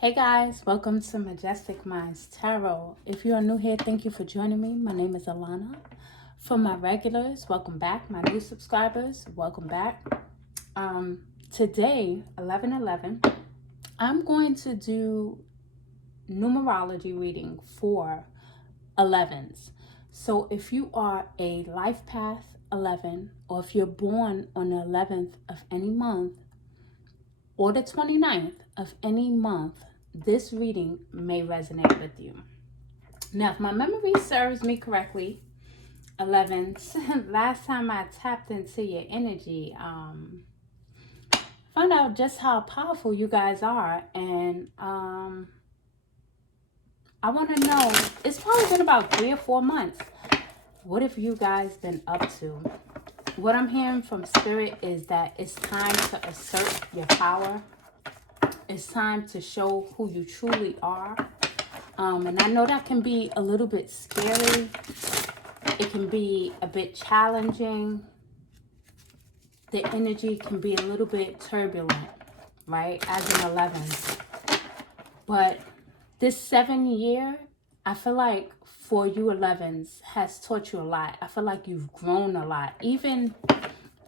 Hey guys, welcome to Majestic Minds Tarot. If you are new here, thank you for joining me. My name is Alana. For my regulars, welcome back. My new subscribers, welcome back. Today, 11/11, I'm going to do numerology reading for 11s. So if you are a life path 11, or if you're born on the 11th of any month, or the 29th of any month, this reading may resonate with you. Now, if my memory serves me correctly, 11s, last time I tapped into your energy, found out just how powerful you guys are. And I want to know, it's probably been about 3 or 4 months. What have you guys been up to? What I'm hearing from Spirit is that it's time to assert your power. It's time to show who you truly are. And I know that can be a little bit scary. It can be a bit challenging. The energy can be a little bit turbulent, right? As an 11. But this 7 year, I feel like for you 11s has taught you a lot. I feel like you've grown a lot. Even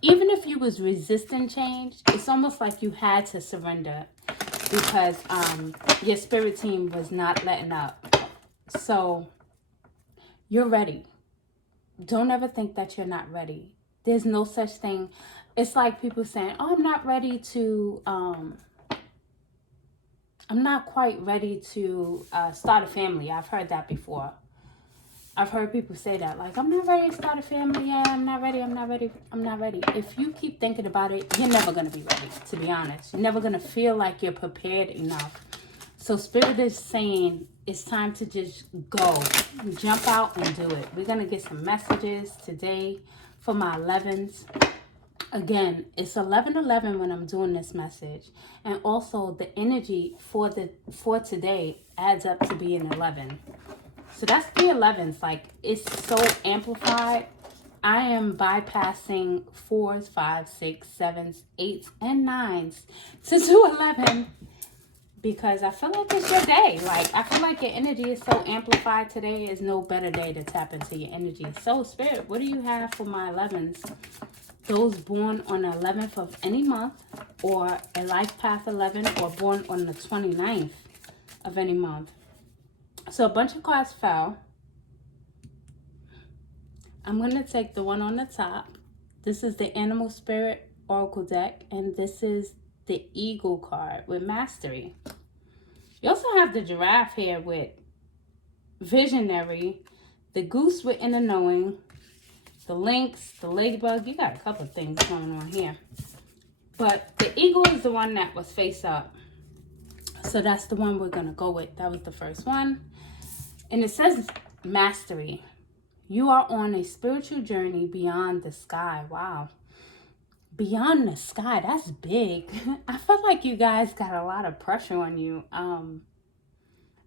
if you was resisting change, it's almost like you had to surrender because your spirit team was not letting up. So you're ready. Don't ever think that you're not ready. There's no such thing. It's like people saying, oh, I'm not ready to, I'm not quite ready to start a family. I've heard that before. I've heard people say that, like, I'm not ready to start a family. Yeah, I'm not ready. I'm not ready. I'm not ready. If you keep thinking about it, you're never going to be ready, to be honest. You're never going to feel like you're prepared enough. So Spirit is saying it's time to just go. Jump out and do it. We're going to get some messages today for my 11s. Again, it's 11/11 when I'm doing this message. And also the energy for today adds up to be an 11. So that's the 11s. Like, it's so amplified. I am bypassing 4s, 5s, 6s, 7s, 8s, and 9s to do 11 because I feel like it's your day. Like, I feel like your energy is so amplified today. Is no better day to tap into your energy. So, Spirit, what do you have for my 11s? Those born on the 11th of any month, or a life path 11, or born on the 29th of any month. So a bunch of cards fell. I'm going to take the one on the top. This is the Animal Spirit Oracle deck. And this is the Eagle card with Mastery. You also have the Giraffe here with Visionary. The Goose with Inner Knowing. The Lynx, the Ladybug. You got a couple of things going on here. But the Eagle is the one that was face up. So that's the one we're going to go with. That was the first one. And it says Mastery. You are on a spiritual journey beyond the sky. Wow. Beyond the sky. That's big. I feel like you guys got a lot of pressure on you.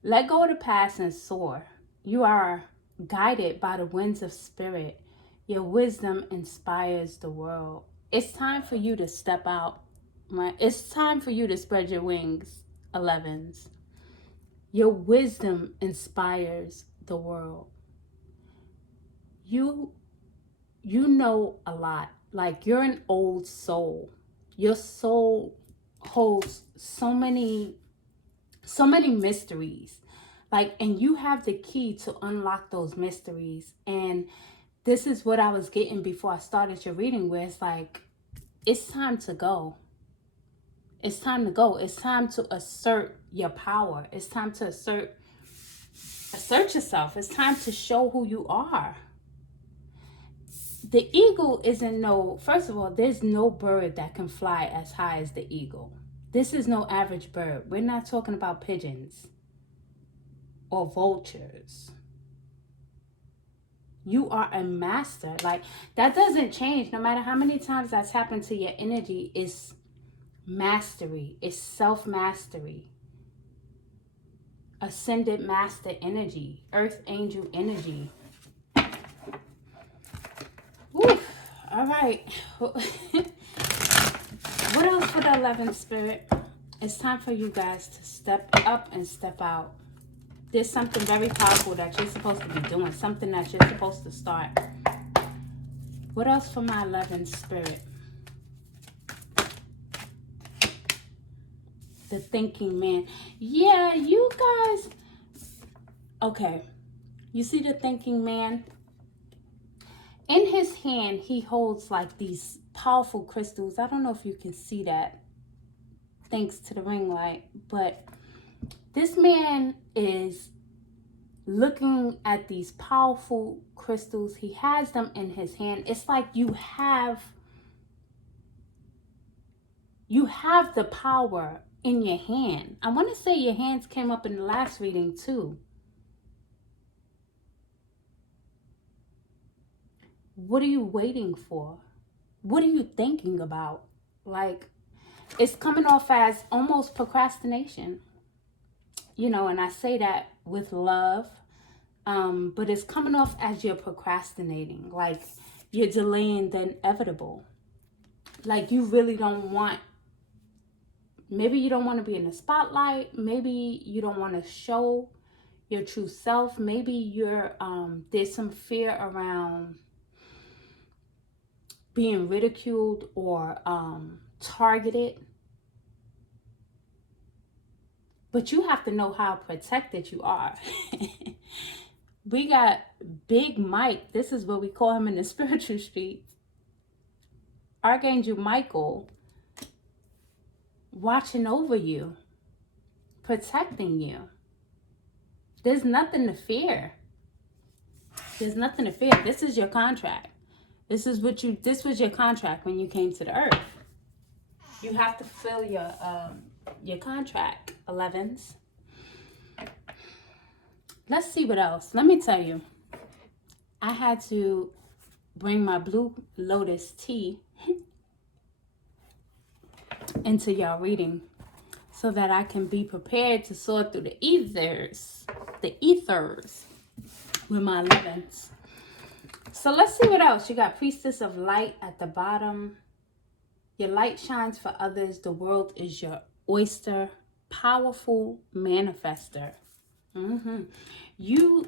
Let go of the past and soar. You are guided by the winds of spirit. Your wisdom inspires the world. It's time for you to step out. Right? It's time for you to spread your wings, 11s. Your wisdom inspires the world. You know a lot. Like, you're an old soul. Your soul holds so many mysteries. Like, and you have the key to unlock those mysteries. And this is what I was getting before I started your reading, where it's like, it's time to go. It's time to go. It's time to assert your power. It's time to assert yourself. It's time to show who you are. The eagle isn't first of all, there's no bird that can fly as high as the eagle. This is no average bird. We're not talking about pigeons or vultures. You are a master. Like, that doesn't change. No matter how many times that's happened to your energy, it's mastery. It's self-mastery. Ascended master energy. Earth angel energy. Oof. All right. What else for the 11th, Spirit? It's time for you guys to step up and step out. There's something very powerful that you're supposed to be doing. Something that you're supposed to start. What else for my 11 spirit? The thinking man. Yeah, you guys. Okay. You see the thinking man? In his hand, he holds like these powerful crystals. I don't know if you can see that, thanks to the ring light. But this man is looking at these powerful crystals. He has them in his hand. It's like you have the power in your hand. I want to say your hands came up in the last reading too. What are you waiting for? What are you thinking about? Like, it's coming off as almost procrastination. You know, and I say that with love. But it's coming off as you're procrastinating. Like, you're delaying the inevitable. Like, you really don't want, maybe you don't want to be in the spotlight. Maybe you don't want to show your true self. Maybe you're, there's some fear around being ridiculed or targeted. But you have to know how protected you are. We got Big Mike. This is what we call him in the spiritual streets. Archangel Michael watching over you, protecting you. There's nothing to fear. There's nothing to fear. This is your contract. This was your contract when you came to the earth. You have to fulfill your contract, 11s. Let's see what else. Let me tell you. I had to bring my Blue Lotus tea into y'all reading so that I can be prepared to sort through the ethers with my 11s. So let's see what else. You got Priestess of Light at the bottom. Your light shines for others. The world is your oyster. Powerful manifester. You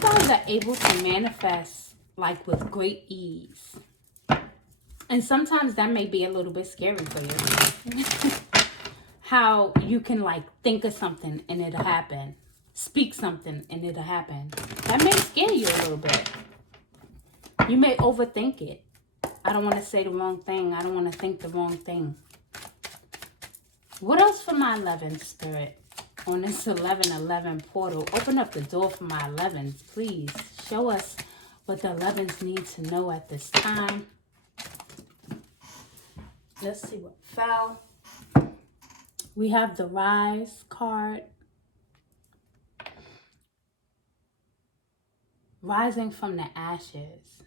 guys are able to manifest like with great ease. And sometimes that may be a little bit scary for you. How you can like think of something and it'll happen. Speak something and it'll happen. That may scare you a little bit. You may overthink it. I don't want to say the wrong thing. I don't want to think the wrong thing. What else for my 11 spirit? On this 11-11 portal, open up the door for my 11s, please. Show us what the 11s need to know at this time. Let's see what fell. We have the Rise card. Rising from the ashes.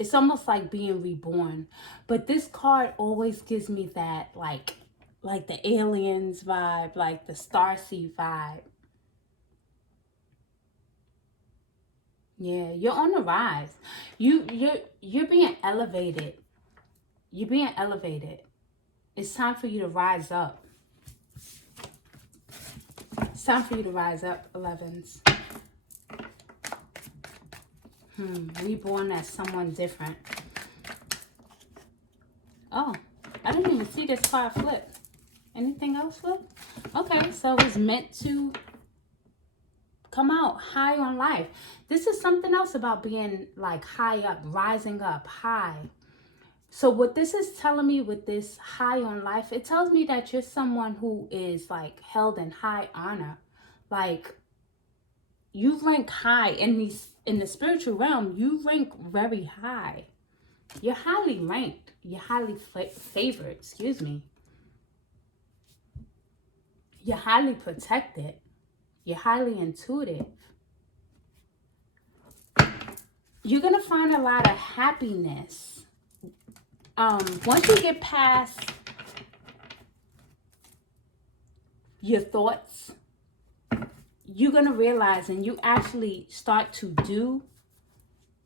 It's almost like being reborn. But this card always gives me that like the aliens vibe, like the starseed vibe. Yeah, you're on the rise. You're being elevated. You're being elevated. It's time for you to rise up. It's time for you to rise up, 11s. Reborn as someone different. Oh, I didn't even see this card flip. Anything else flip? Okay, so it's meant to come out high on life. This is something else about being like high up, rising up, high. So what this is telling me with this high on life, it tells me that you're someone who is like held in high honor. Like you rank high in the spiritual realm. You rank very high. You're highly ranked. You're highly favored. Excuse me. You're highly protected. You're highly intuitive. You're going to find a lot of happiness. Once you get past your thoughts, you're going to realize, and you actually start to do,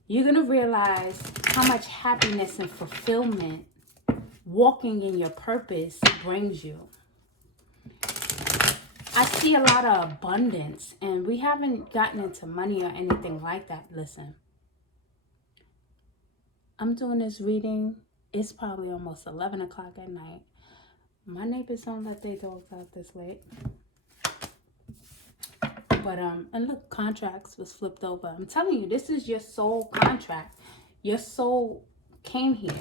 you're going to realize how much happiness and fulfillment walking in your purpose brings you. I see a lot of abundance, and we haven't gotten into money or anything like that. Listen, I'm doing this reading. It's probably almost 11 o'clock at night. My neighbors don't let their dogs out this late. But, and look, contracts was flipped over. I'm telling you, this is your soul contract. Your soul came here.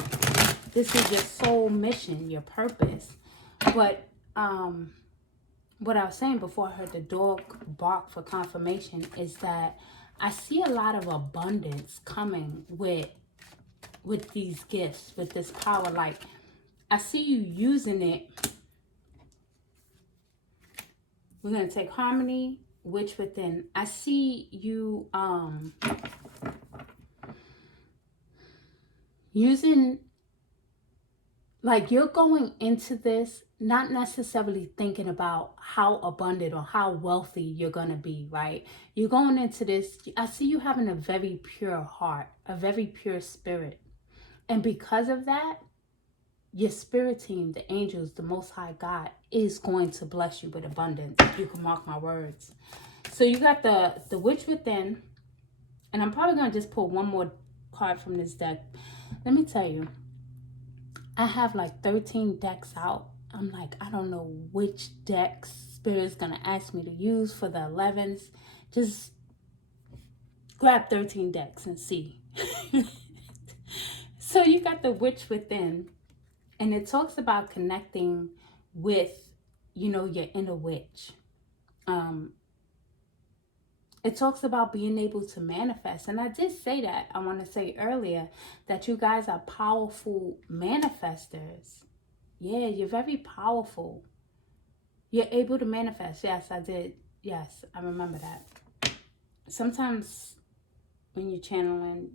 This is your soul mission, your purpose. But, what I was saying before I heard the dog bark for confirmation is that I see a lot of abundance coming with these gifts, with this power. Like, I see you using it. We're going to take harmony, witch within. I see you using, like, you're going into this not necessarily thinking about how abundant or how wealthy you're going to be, right? You're going into this, I see you having a very pure heart, a very pure spirit. And because of that, your spirit team, the angels, the Most High God, is going to bless you with abundance. You can mark my words. So you got the witch within. And I'm probably going to just pull one more card from this deck. Let me tell you, I have like 13 decks out. I'm like, I don't know which decks Spirit's going to ask me to use for the 11s. Just grab 13 decks and see. So you got the witch within. And it talks about connecting with, you know, your inner witch. It talks about being able to manifest. And I did say that, I want to say earlier, that you guys are powerful manifestors. Yeah, you're very powerful. You're able to manifest. Yes, I did. Yes, I remember that. Sometimes when you're channeling,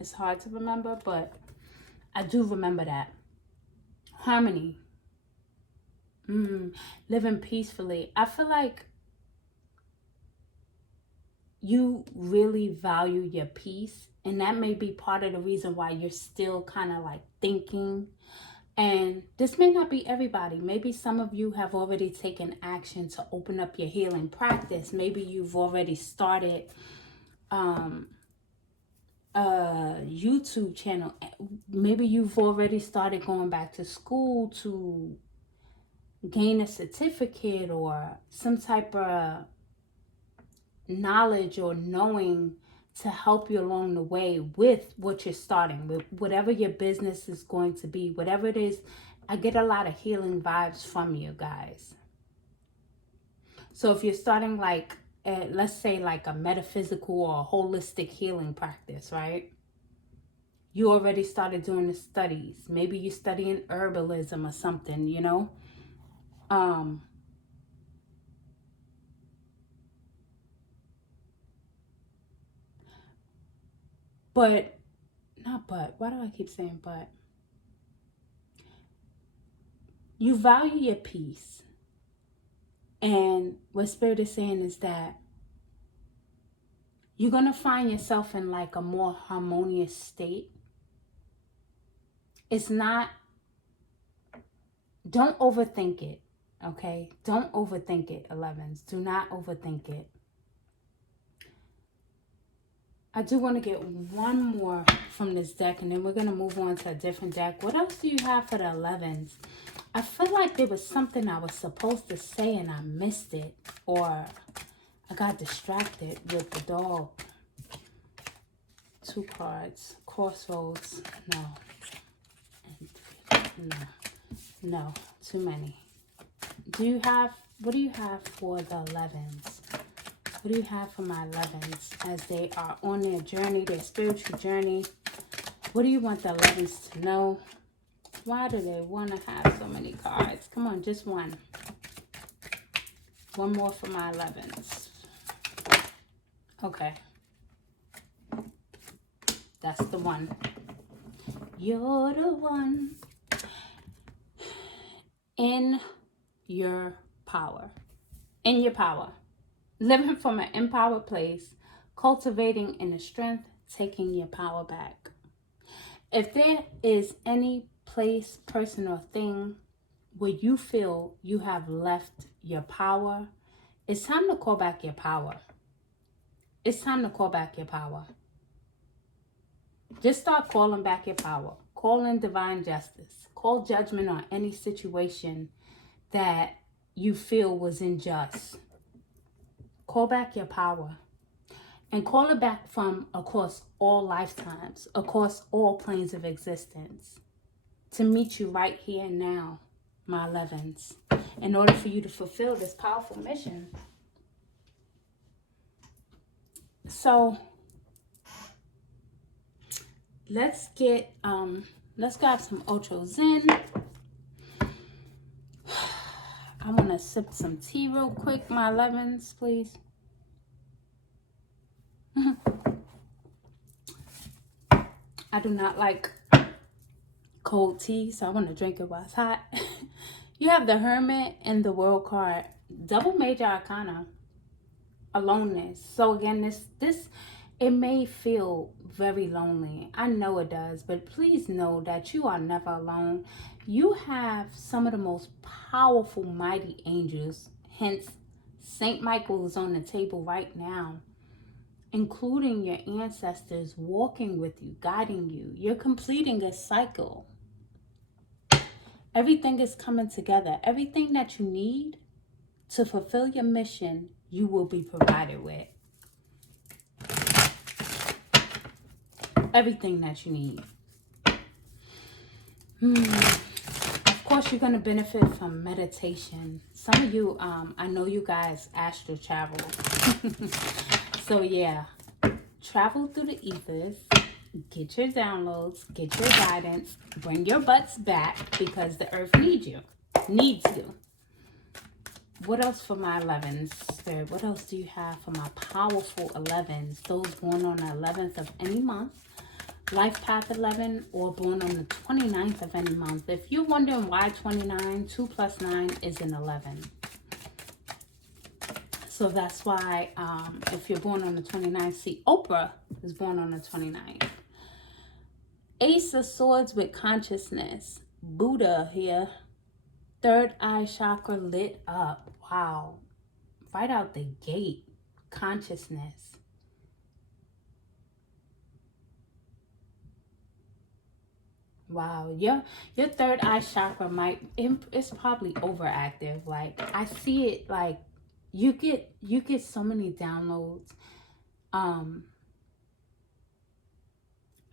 it's hard to remember, but I do remember that. Harmony. Living peacefully. I feel like you really value your peace, and that may be part of the reason why you're still kind of like thinking. And this may not be everybody. Maybe some of you have already taken action to open up your healing practice. Maybe you've already started a YouTube channel. Maybe you've already started going back to school to gain a certificate or some type of knowledge or knowing to help you along the way with what you're starting, with whatever your business is going to be, whatever it is. I get a lot of healing vibes from you guys. So if you're starting like, let's say like a metaphysical or a holistic healing practice, right? You already started doing the studies. Maybe you're studying herbalism or something, you know? But, not but, why do I keep saying but? You value your peace. And what Spirit is saying is that you're going to find yourself in like a more harmonious state. It's not, don't overthink it, okay? Don't overthink it, 11s. Do not overthink it. I do want to get one more from this deck, and then we're going to move on to a different deck. What else do you have for the 11s? I feel like there was something I was supposed to say and I missed it, or I got distracted with the dog. 2 cards. Crossroads. No, too many. What do you have for the 11s? What do you have for my 11s as they are on their journey, their spiritual journey? What do you want the 11s to know? Why do they want to have so many cards? Come on, just one. One more for my 11s. Okay. That's the one. You're the one. In your power. In your power. Living from an empowered place, cultivating inner strength, taking your power back. If there is any place, person, or thing where you feel you have left your power, it's time to call back your power. It's time to call back your power. Just start calling back your power. Call in divine justice. Call judgment on any situation that you feel was unjust. Call back your power. And call it back from across all lifetimes, across all planes of existence, to meet you right here and now, my 11s, in order for you to fulfill this powerful mission. So let's grab some Ocho Zen. I want to sip some tea real quick, my 11s, please. I do not like cold tea, so I want to drink it while it's hot. You have the Hermit and the World card, double major arcana, aloneness. So again, this it may feel very lonely. I know it does, but please know that you are never alone. You have some of the most powerful, mighty angels. Hence, Saint Michael is on the table right now, including your ancestors walking with you, guiding you. You're completing a cycle. Everything is coming together. Everything that you need to fulfill your mission, you will be provided with. Everything that you need. Of course, you're going to benefit from meditation. Some of you, I know you guys astral travel. So yeah, travel through the ethers. Get your downloads, get your guidance, bring your butts back because the earth needs you. Needs you. What else for my 11s, Spirit? What else do you have for my powerful 11s? Those born on the 11th of any month, life path 11, or born on the 29th of any month. If you're wondering why 29, 2 plus 9 is an 11. So that's why if you're born on the 29th, see, Oprah is born on the 29th. Ace of Swords with consciousness. Buddha here. Third eye chakra lit up. Wow. Right out the gate. Consciousness. Wow. Your third eye chakra it's probably overactive. Like, I see it like you get so many downloads.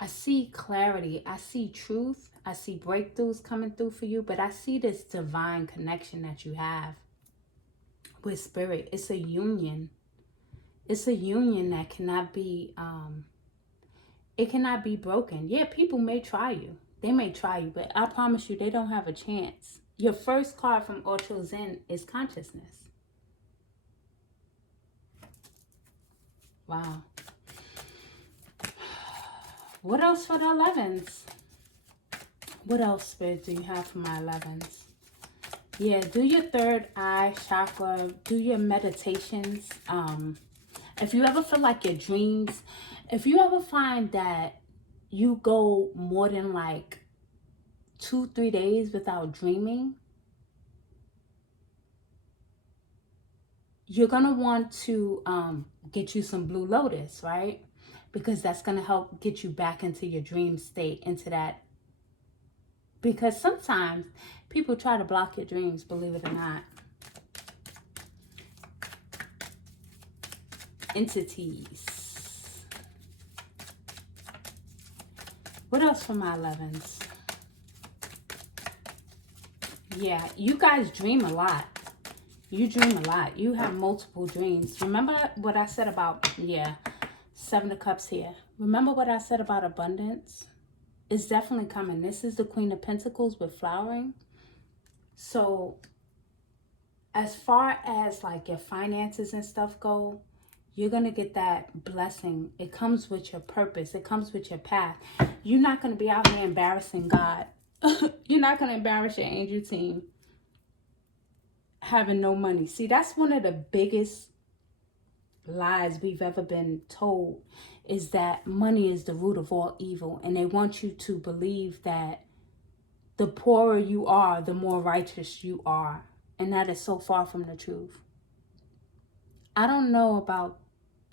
I see clarity. I see truth. I see breakthroughs coming through for you. But I see this divine connection that you have with spirit. It's a union. It's a union that cannot be, it cannot be broken. Yeah, people may try you. They may try you. But I promise you, they don't have a chance. Your first card from Ocho Zen is consciousness. Wow. What else for the 11s? What else, Spirit, do you have for my 11s? Yeah, do your third eye chakra. Do your meditations. If you ever feel like your dreams, if you ever find that you go more than like 2-3 days without dreaming, you're going to want to get you some Blue Lotus, right? Because that's going to help get you back into your dream state, into that. Because sometimes people try to block your dreams, believe it or not. Entities. What else for my 11s? Yeah, you guys dream a lot. You dream a lot. You have multiple dreams. Remember what I said about, yeah, 7 of Cups here. Remember what I said about abundance? It's definitely coming. This is the Queen of Pentacles with flowering. So as far as like your finances and stuff go, you're going to get that blessing. It comes with your purpose. It comes with your path. You're not going to be out here embarrassing God. You're not going to embarrass your angel team having no money. See, that's one of the biggest lies we've ever been told, is that money is the root of all evil. And they want you to believe that the poorer you are, the more righteous you are. And that is so far from the truth. I don't know about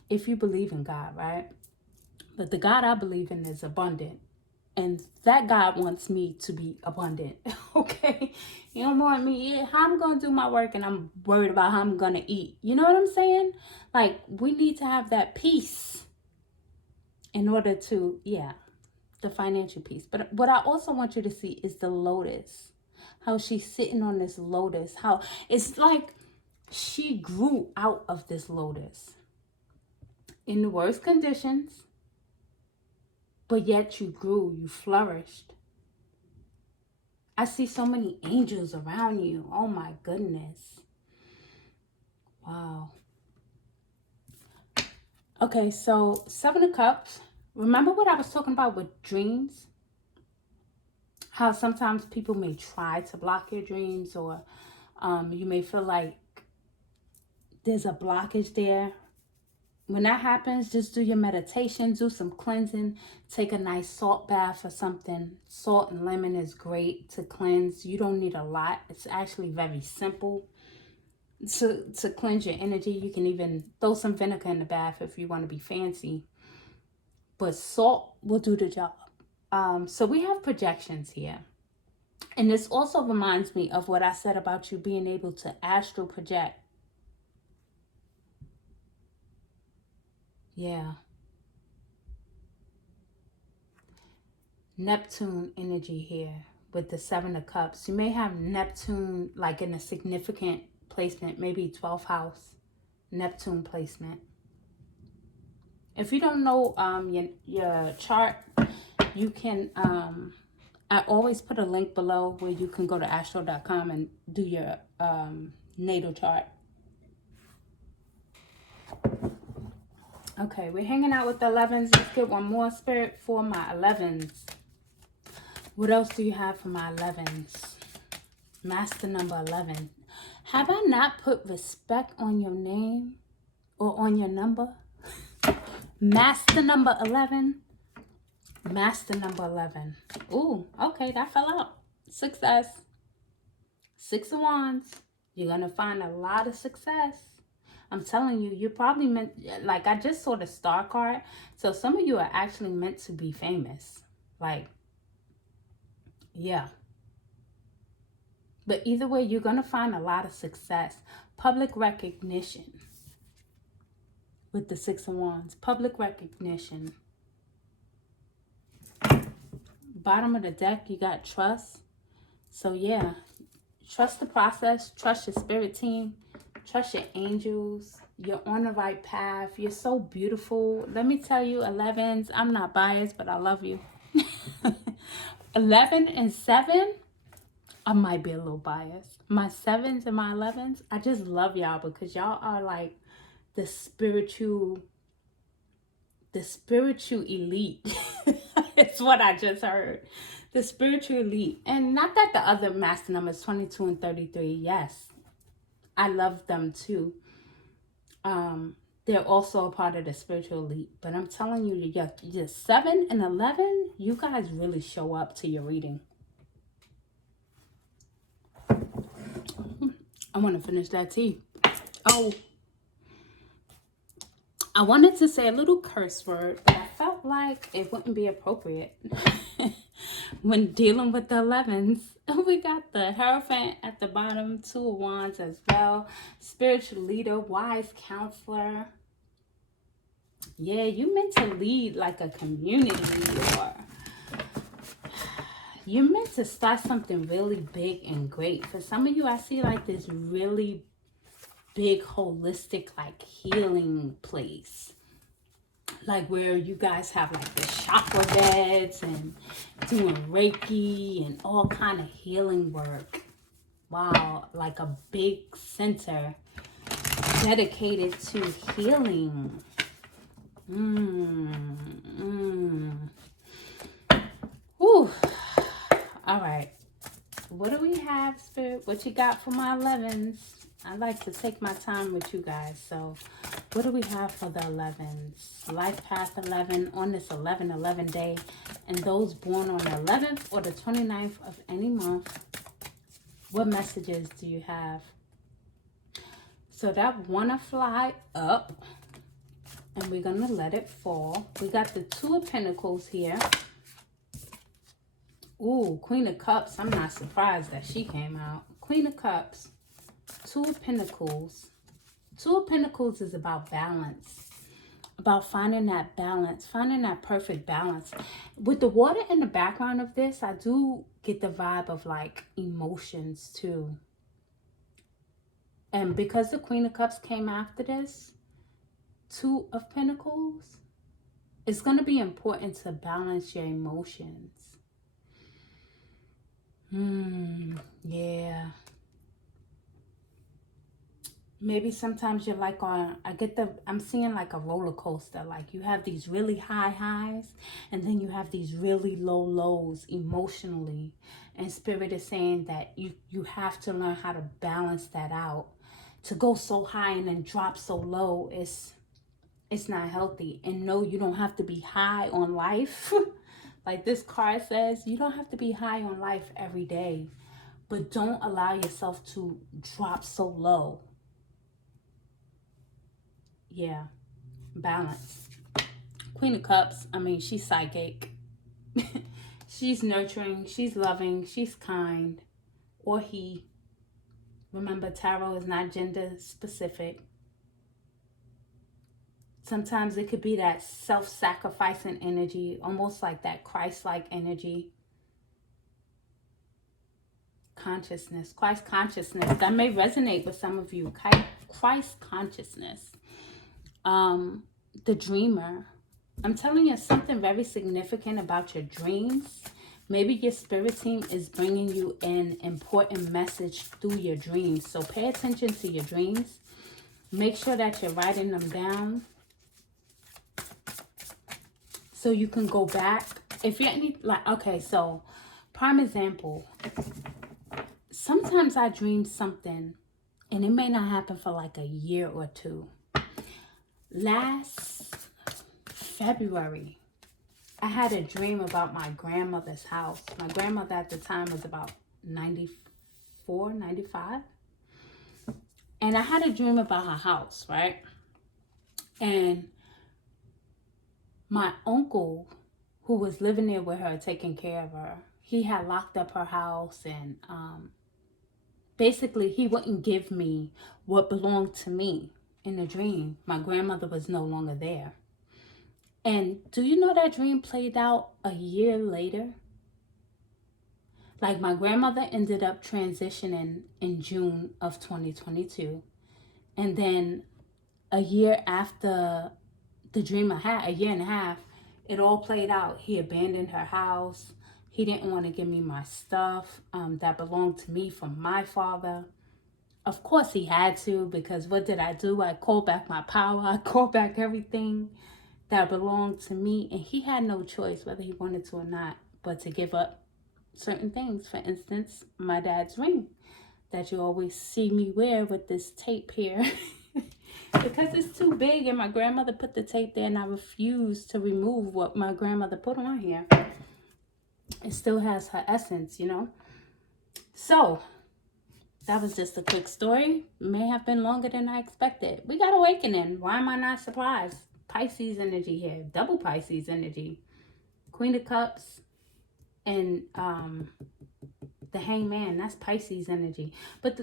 if you believe in God, right? But the God I believe in is abundant. And that God wants me to be abundant, okay? You don't want me, how I'm going to do my work and I'm worried about how I'm going to eat. You know what I'm saying? Like, we need to have that peace in order to, the financial peace. But what I also want you to see is the lotus. How she's sitting on this lotus. How it's like she grew out of this lotus in the worst conditions. But yet you grew, you flourished. I see so many angels around you. Oh my goodness. Wow. Okay, so 7 of Cups. Remember what I was talking about with dreams? How sometimes people may try to block your dreams, or you may feel like there's a blockage there. When that happens, just do your meditation, do some cleansing, take a nice salt bath or something. Salt and lemon is great to cleanse. You don't need a lot. It's actually very simple to cleanse your energy. You can even throw some vinegar in the bath if you want to be fancy. But salt will do the job. So we have projections here. And this also reminds me of what I said about you being able to astral project. Yeah. Neptune energy here with the 7 of Cups. You may have Neptune like in a significant placement, maybe 12th house, Neptune placement. If you don't know your chart, you can, I always put a link below where you can go to astro.com and do your natal chart. Okay, we're hanging out with the 11s. Let's get one more, Spirit, for my 11s. What else do you have for my 11s? Master number 11. Have I not put respect on your name or on your number? Master number 11. Master number 11. Ooh, okay, that fell out. Success. 6 of Wands. You're going to find a lot of success. I'm telling you, you're probably meant, like I just saw the star card. So some of you are actually meant to be famous. Like, yeah. But either way, you're going to find a lot of success. Public recognition. With the 6 of Wands. Public recognition. Bottom of the deck, you got trust. So yeah, trust the process. Trust your spirit team. Trust your angels. You're on the right path. You're so beautiful. Let me tell you, 11s, I'm not biased, but I love you. 11 and 7, I might be a little biased. My 7s and my 11s, I just love y'all because y'all are like the spiritual elite. It's what I just heard. The spiritual elite. And not that the other master numbers, 22 and 33, yes, I love them too. They're also a part of the spiritual elite. But I'm telling you, you're 7 and 11, you guys really show up to your reading. I want to finish that tea. Oh, I wanted to say a little curse word, but I felt like it wouldn't be appropriate when dealing with the 11s. We got the Hierophant at the bottom, 2 of Wands as well. Spiritual leader, wise counselor. Yeah, you meant to lead like a community, or you're meant to start something really big and great. For some of you, I see like this really big holistic like healing place, like where you guys have like the chakra beds and doing Reiki and all kind of healing work. Wow, like a big center dedicated to healing. Whew. All right, what do we have, Spirit? What you got for my 11s? I like to take my time with you guys. So what do we have for the 11s? Life path 11 on this 11/11 day. And those born on the 11th or the 29th of any month, what messages do you have? So that wanna fly up, and we're gonna let it fall. We got the Two of Pentacles here. Ooh, Queen of Cups. I'm not surprised that she came out. Queen of Cups, Two of Pentacles. Two of Pentacles is about balance. About finding that balance, finding that perfect balance. With the water in the background of this, I do get the vibe of like emotions too. And because the Queen of Cups came after this, Two of Pentacles, it's going to be important to balance your emotions. Yeah. Maybe sometimes you're like on, I'm seeing like a roller coaster. Like you have these really high highs and then you have these really low lows emotionally. And Spirit is saying that you have to learn how to balance that out. To go so high and then drop so low, it's not healthy. And no, you don't have to be high on life. Like this card says, you don't have to be high on life every day. But don't allow yourself to drop so low. Yeah, balance. Queen of Cups, I mean, she's psychic. She's nurturing, she's loving, she's kind. Or he. Remember, tarot is not gender specific. Sometimes it could be that self-sacrificing energy, almost like that Christ-like energy. Consciousness, Christ consciousness. That may resonate with some of you. Christ consciousness. The dreamer. I'm telling you something very significant about your dreams. Maybe your spirit team is bringing you an important message through your dreams. So pay attention to your dreams. Make sure that you're writing them down so you can go back. If you're okay, so prime example. Sometimes I dream something and it may not happen for like a year or two. Last February, I had a dream about my grandmother's house. My grandmother at the time was about 94, 95. And I had a dream about her house, right? And my uncle, who was living there with her, taking care of her, he had locked up her house and basically he wouldn't give me what belonged to me in the dream. My grandmother was no longer there. And do you know that dream played out a year later? Like my grandmother ended up transitioning in June of 2022. And then a year after the dream I had, a year and a half, it all played out. He abandoned her house. He didn't want to give me my stuff that belonged to me from my father. Of course he had to, because what did I do? I called back my power. I called back everything that belonged to me. And he had no choice, whether he wanted to or not, but to give up certain things. For instance, my dad's ring that you always see me wear with this tape here. Because it's too big and my grandmother put the tape there and I refuse to remove what my grandmother put on here. It still has her essence, you know. So that was just a quick story. May have been longer than I expected. We got awakening. Why am I not surprised? Pisces energy here. Double Pisces energy. Queen of Cups and the Hangman. That's Pisces energy. But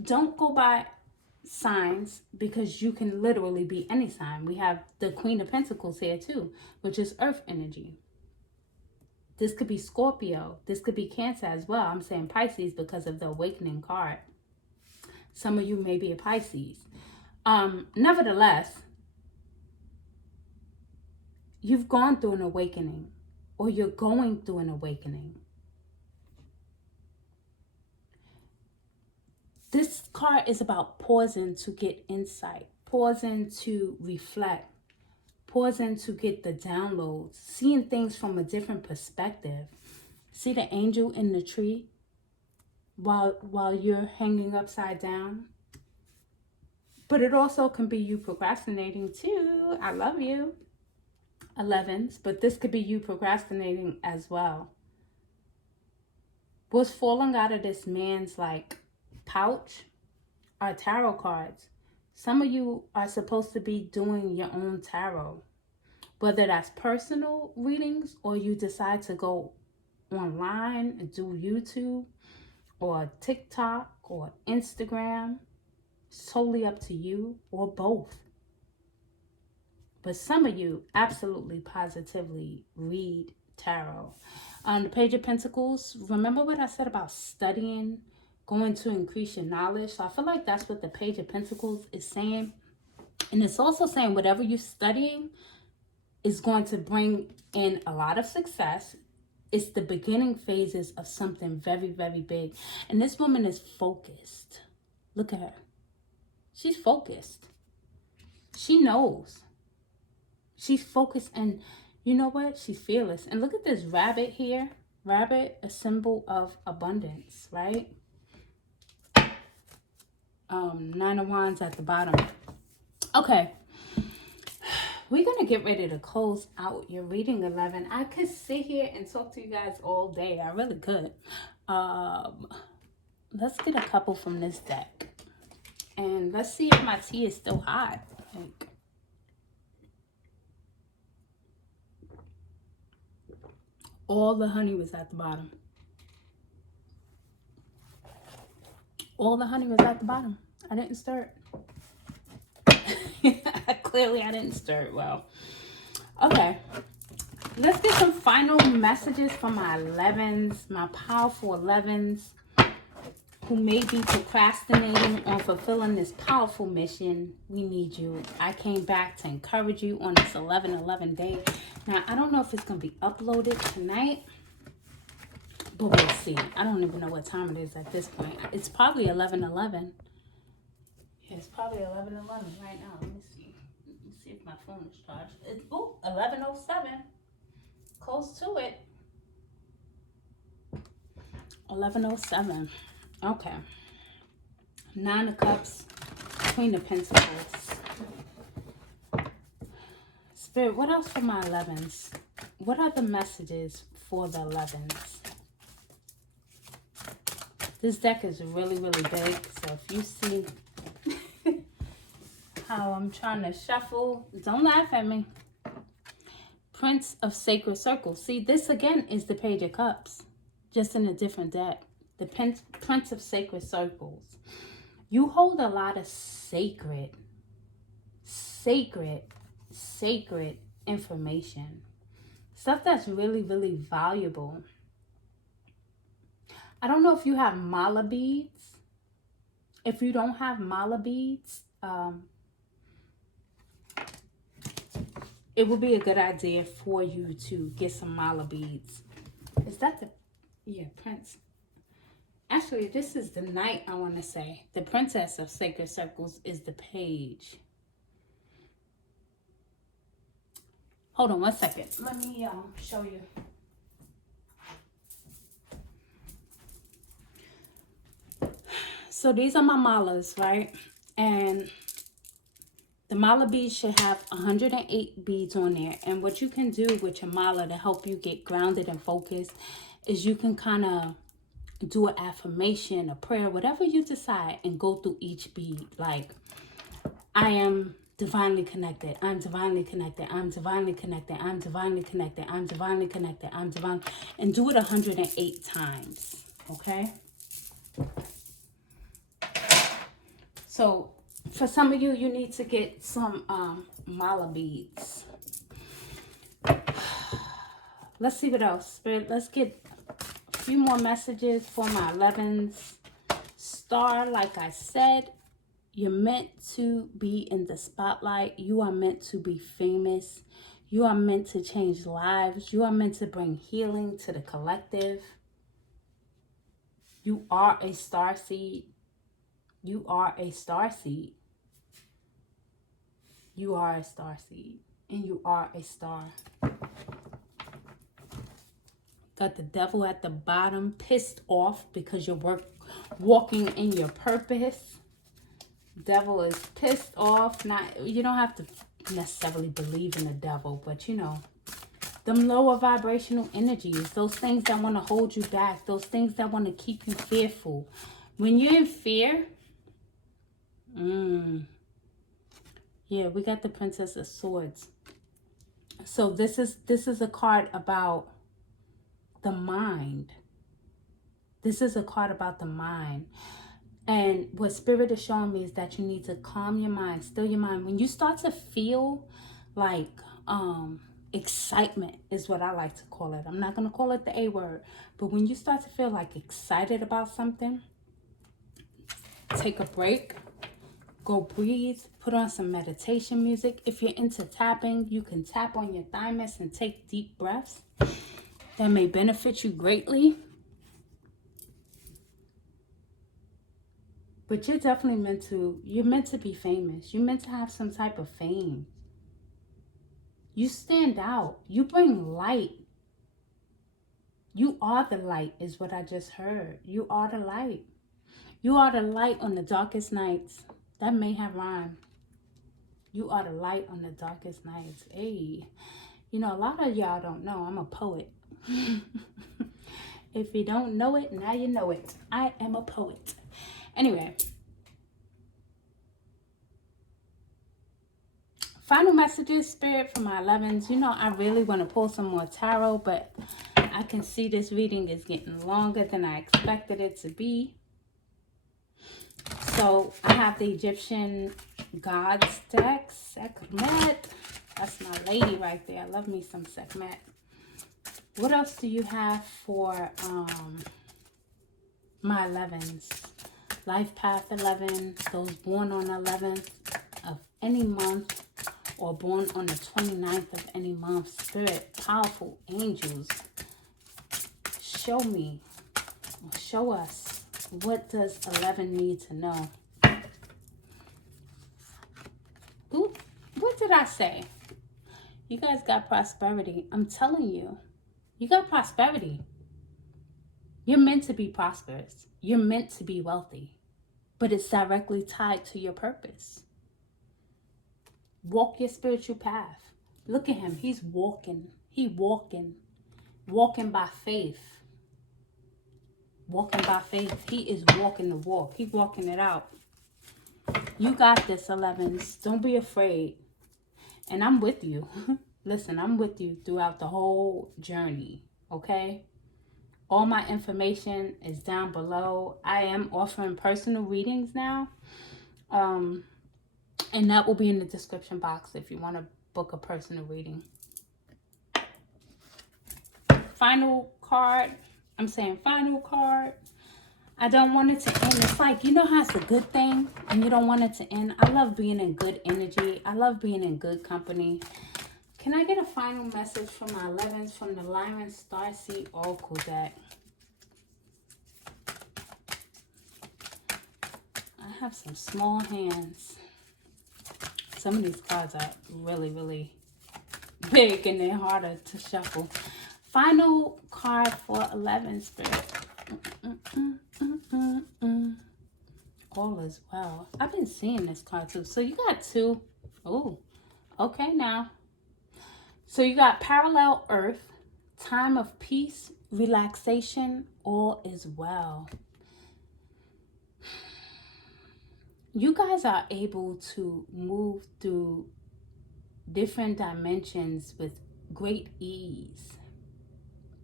don't go by signs, because you can literally be any sign. We have the Queen of Pentacles here too, which is earth energy. This could be Scorpio. This could be Cancer as well. I'm saying Pisces because of the awakening card. Some of you may be a Pisces. Nevertheless, you've gone through an awakening, or you're going through an awakening. This card is about pausing to get insight, pausing to reflect, pausing to get the downloads, seeing things from a different perspective. See the angel in the tree while you're hanging upside down. But it also can be you procrastinating too. I love you. 11s, but this could be you procrastinating as well. What's falling out of this man's like pouch are tarot cards. Some of you are supposed to be doing your own tarot, whether that's personal readings or you decide to go online and do YouTube or TikTok or Instagram. Solely up to you, or both. But some of you absolutely positively read tarot. On the Page of Pentacles, remember what I said about studying, going to increase your knowledge? So I feel like that's what the Page of Pentacles is saying. And it's also saying whatever you're studying is going to bring in a lot of success. It's the beginning phases of something very, very big. And this woman is focused. Look at her. She's focused. She knows. She's focused, and you know what? She's fearless. And look at this rabbit here. Rabbit, a symbol of abundance, right? 9 of Wands at the bottom. Okay. We're going to get ready to close out your reading, 11. I could sit here and talk to you guys all day. I really could. Let's get a couple from this deck. And let's see if my tea is still hot. Like, all the honey was at the bottom. All the honey was at the bottom. I didn't stir it. Clearly, I didn't stir it well. Okay. Let's get some final messages from my 11s, my powerful 11s. Who may be procrastinating on fulfilling this powerful mission. We need you. I came back to encourage you on this 11/11 day. Now, I don't know if it's going to be uploaded tonight, but we'll see. I don't even know what time it is at this point. It's probably 11/11. Yeah, it's probably 11/11 right now. Let me see. Let me see if my phone is charged. It's 11:07. Close to it. 11:07. Okay. 9 of Cups, Queen of Pentacles. Spirit, what else for my 11s? What are the messages for the 11s? This deck is really, really big. So if you see how I'm trying to shuffle, don't laugh at me. Prince of Sacred Circles. See, this again is the Page of Cups, just in a different deck. The Prince of Sacred Circles. You hold a lot of sacred information. Stuff that's really, really valuable. I don't know if you have mala beads. If you don't have mala beads, it would be a good idea for you to get some mala beads. Is that the... Yeah, Prince. Actually, this is the Knight, I want to say. The Princess of Sacred Circles is the Page. Hold on one second. Let me show you. So these are my malas, right? And the mala beads should have 108 beads on there. And what you can do with your mala to help you get grounded and focused is you can kind of do an affirmation, a prayer, whatever you decide, and go through each bead. Like, I am divinely connected. I'm divinely connected. I'm divinely connected. I'm divinely connected. I'm divinely connected. I'm divine. And do it 108 times. Okay? So, for some of you, you need to get some mala beads. Let's see what else. Spirit, let's get a few more messages for my 11s. Star, like I said, you're meant to be in the spotlight. You are meant to be famous. You are meant to change lives. You are meant to bring healing to the collective. You are a star seed. You are a star seed. You are a star seed. And you are a star. Got the Devil at the bottom, pissed off because your work walking in your purpose. Devil is pissed off. You don't have to necessarily believe in the devil, but you know, them lower vibrational energies, those things that want to hold you back, those things that want to keep you fearful. When you're in fear, yeah, we got the Princess of Swords. So this is a card about the mind. This is a card about the mind. And what Spirit is showing me is that you need to calm your mind, still your mind. When you start to feel like excitement is what I like to call it. I'm not going to call it the A word. But when you start to feel like excited about something, take a break. Go breathe. Put on some meditation music. If you're into tapping, you can tap on your thymus and take deep breaths. That may benefit you greatly. But you're definitely meant to be famous. You're meant to have some type of fame. You stand out. You bring light. You are the light is what I just heard. You are the light. You are the light on the darkest nights. That may have rhymed. You are the light on the darkest nights. Hey, you know, a lot of y'all don't know I'm a poet. If you don't know it, now you know it. I am a poet. Anyway. Final messages, Spirit, for my 11s. You know, I really want to pull some more tarot, but I can see this reading is getting longer than I expected it to be. So I have the Egyptian Gods deck, Sekhmet. That's my lady right there. I love me some Sekhmet. What else do you have for my 11s? Life Path 11, those born on 11th of any month or born on the 29th of any month. Spirit, powerful angels, show me, show us, what does 11 need to know? Ooh, what did I say? You guys got prosperity. I'm telling you, you got prosperity. You're meant to be prosperous. You're meant to be wealthy, but it's directly tied to your purpose. Walk your spiritual path. Look at him. He's walking. Walking by faith. Walking by faith. He is walking the walk. He's walking it out. You got this, 11s. Don't be afraid. And I'm with you. Listen, I'm with you throughout the whole journey. Okay? All my information is down below. I am offering personal readings now. And that will be in the description box if you want to book a personal reading. Final card. I'm saying final card. I don't want it to end. It's like, you know how it's a good thing and you don't want it to end. I love being in good energy. I love being in good company. Can I get a final message from my 11s from the Lyran Starseed Oracle deck? I have some small hands. Some of these cards are really, really big and they're harder to shuffle. Final card for 11, Spirit. All is well. I've been seeing this card too. So you got two. Oh, okay now. So you got Parallel Earth, Time of Peace, Relaxation, all is well. You guys are able to move through different dimensions with great ease.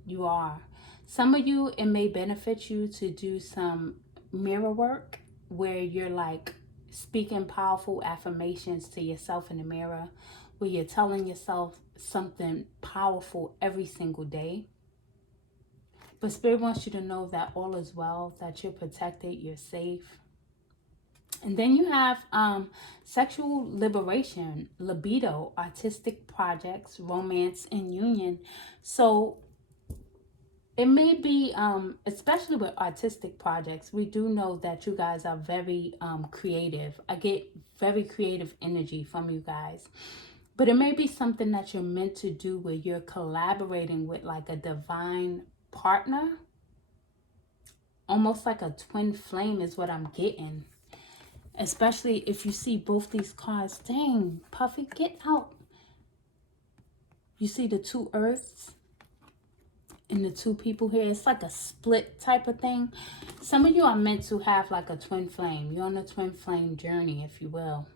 You are. Some of you, it may benefit you to do some mirror work where you're like speaking powerful affirmations to yourself in the mirror, where you're telling yourself something powerful every single day. But Spirit wants you to know that all is well, that you're protected, you're safe. And then you have sexual liberation, libido, artistic projects, romance, and union. So it may be, especially with artistic projects, we do know that you guys are very creative. I get very creative energy from you guys. But it may be something that you're meant to do where you're collaborating with like a divine partner. almost like a twin flame is what I'm getting. Especially if you see both these cards. Dang, Puffy, get out. You see the two earths and the two people here. It's like a split type of thing. Some of you are meant to have like a twin flame. You're on a twin flame journey, if you will.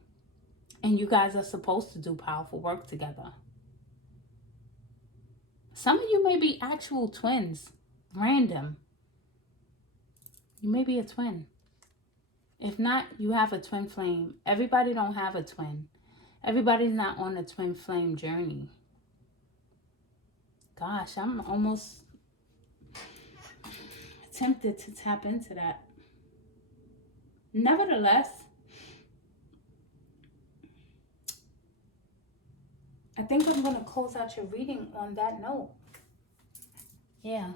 And you guys are supposed to do powerful work together. Some of you may be actual twins. Random. You may be a twin. If not, you have a twin flame. Everybody don't have a twin. Everybody's not on a twin flame journey. Gosh, I'm almost tempted to tap into that. Nevertheless, I think I'm going to close out your reading on that note. Yeah,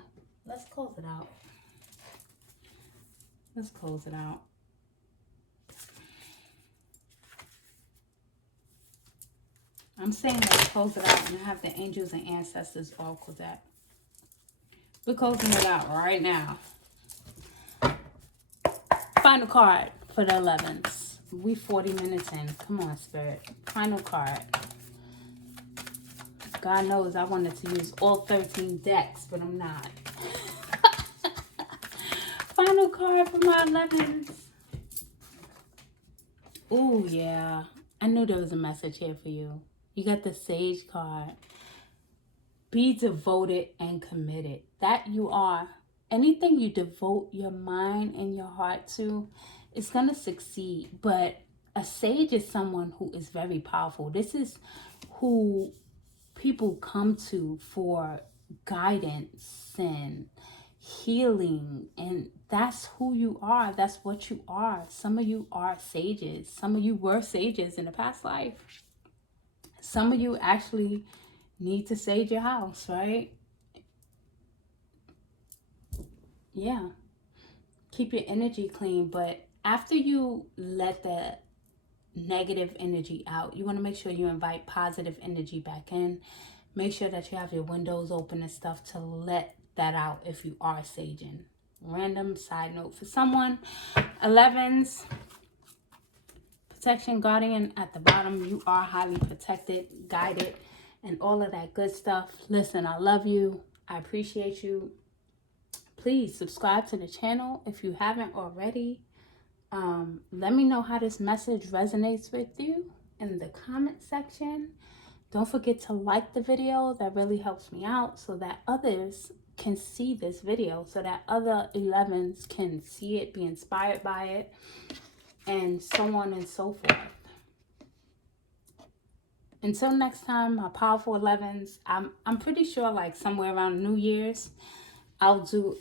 let's close it out. Let's close it out. I'm saying let's close it out and have the angels and ancestors oracle that. We're closing it out right now. Final card for the 11s. We 40 minutes in. Come on, Spirit. Final card. God knows I wanted to use all 13 decks, but I'm not. Final card for my 11s. Oh, yeah. I knew there was a message here for you. You got the Sage card. Be devoted and committed. That you are. Anything you devote your mind and your heart to, it's going to succeed. But a sage is someone who is very powerful. This is who people come to for guidance and healing. And that's who you are. That's what you are. Some of you are sages. Some of you were sages in a past life. Some of you actually need to sage your house, right? Yeah. Keep your energy clean. But after you let the negative energy out, you want to make sure you invite positive energy back in. Make sure that you have your windows open and stuff to let that out if you are saging. Random side note for someone. 11s. Protection, guardian at the bottom. You are highly protected, guided, and all of that good stuff. Listen, I love you. I appreciate you. Please subscribe to the channel if you haven't already. Let me know how this message resonates with you in the comment section. Don't forget to like the video. That really helps me out so that others can see this video, so that other 11s can see it, be inspired by it, and so on and so forth. Until next time, my powerful 11s, I'm pretty sure like somewhere around New Year's, I'll do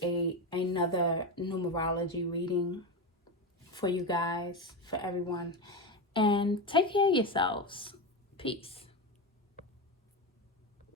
another numerology reading for you guys, for everyone. And take care of yourselves. Peace.